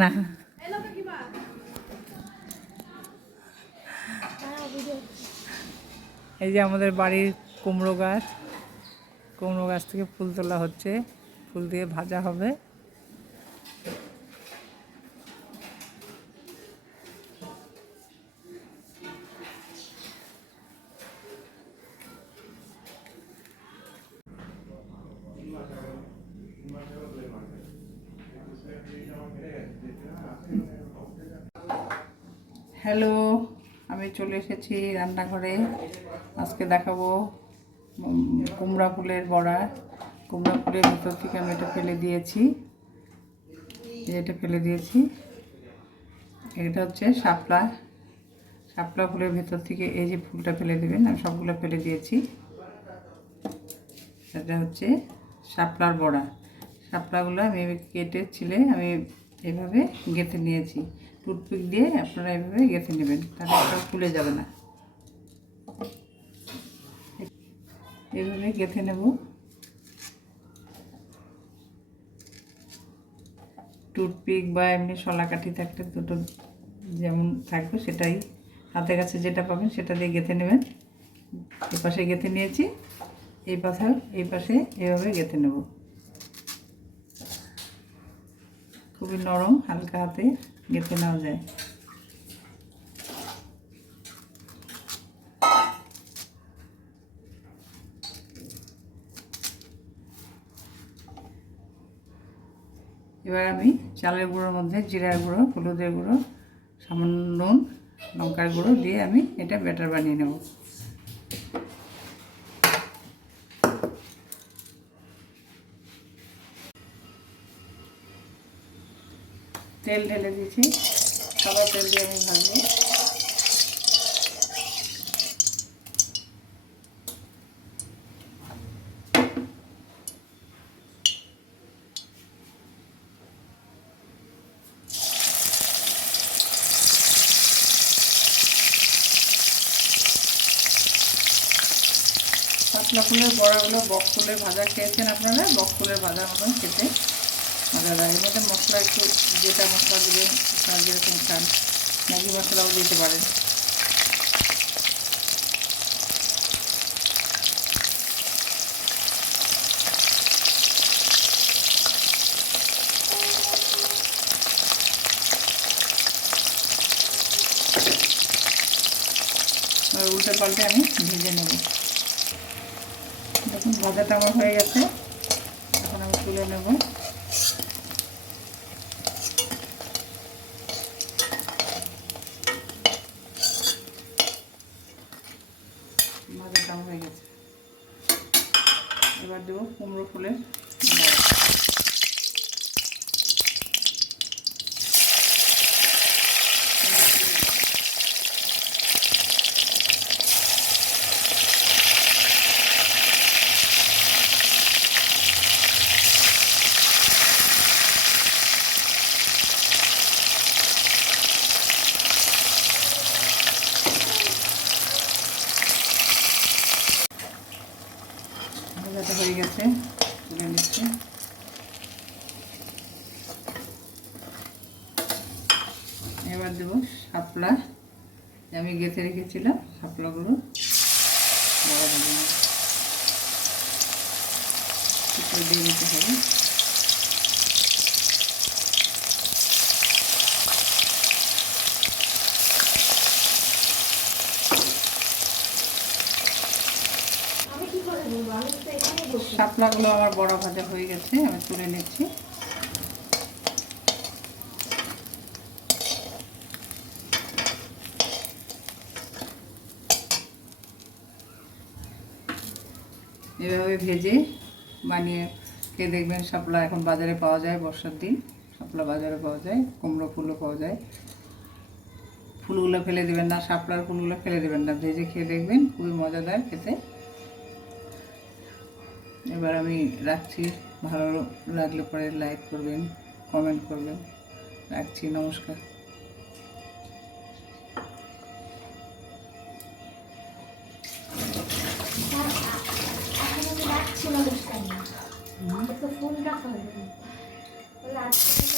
না, এই যে আমাদের বাড়ির কুমড়ো গাছ থেকে ফুল তোলা হচ্ছে, ফুল দিয়ে ভাজা হবে। হ্যালো, আমি চলে এসেছি রান্নাঘরে। আজকে দেখাবো কুমড়া ফুলের বড়া। কুমড়া ফুলের ভিতর থেকে আমি এটা ফেলে দিয়েছি, এটা হচ্ছে শাপলা ফুলের ভেতর থেকে এই যে ফুলটা ফেলে দেবেন। আমি সবগুলো ফেলে দিয়েছি। এটা হচ্ছে শাপলার বড়া। শাপলাগুলো আমি কেটে ছিলে আমি এইভাবে গেঁথে নিয়েছি। টুথপিক দিয়ে আপনারা এইভাবে গেঁথে নেবেন, তাহলে এটা ফুলে যাবে না। এইভাবে গেঁথে নেব। টুথপিক বা এমনি শলাকাঠি থাকলে দুটো যেমন থাকবে সেটাই, হাতের কাছে যেটা পাবেন সেটা দিয়ে গেঁথে নেবেন। এই পাশে গেঁথে নিয়েছি, এই পাশে এইভাবে গেঁথে নেব। খুবই নরম, হালকা হাতে গেঁথে নেওয়া যায়। এবার আমি চালের গুঁড়োর মধ্যে জিরার গুঁড়ো, হলুদের গুঁড়ো, সামান্য নুন, লঙ্কার গুঁড়ো দিয়ে আমি এটা ব্যাটার বানিয়ে নেব। তেল ঢেলে দিয়েছি, সাদা তেল দিয়ে আমি ভাজবো। শাপলা ফুলের বড়াগুলো বকফুলের ভাজা খেয়েছেন আপনারা, বকফুলের ভাজার মতন খেতে মজাদার। এর মধ্যে মশলা একটু যেটা মশলা দেবেন আপনারা যেরকম খান, ম্যাগি মশলাও দিতে পারেন। উল্টে পাল্টে আমি ভেজে নেব। দেখুন ভাজাটা আমার হয়ে গেছে, এখন আমি তুলে নেব। ভাজাটা আমার হয়ে গেছে। এবার দেবো কুমড়ো ফুলের বড়া। ভাজাটা হয়ে গেছে, তুলে নিচ্ছি। এবার দেবো শাপলা, আমি গেঁথে রেখেছিলাম শাপলাগুলো বড়া ভেজে নেব। দিয়ে দিতে হবে। শাপলাগুলো আমার বড়া ভাজা হয়ে গেছে, আমি তুলে নিচ্ছি। এভাবে ভেজে বানিয়ে খেয়ে দেখবেন। শাপলা এখন বাজারে পাওয়া যায়, বর্ষার দিন শাপলা বাজারে পাওয়া যায়, কুমড়ো ফুলও পাওয়া যায়। ফুলগুলো ফেলে দেবেন না, শাপলার ফুলগুলো ফেলে দেবেন না, ভেজে খেয়ে দেখবেন, খুবই মজাদার খেতে। এবার আমি রাখছি, ভালো লাগলে পরে লাইক করবেন, কমেন্ট করবেন। রাখছি, নমস্কার। ফোন রাখা হবে। তাহলে আজকে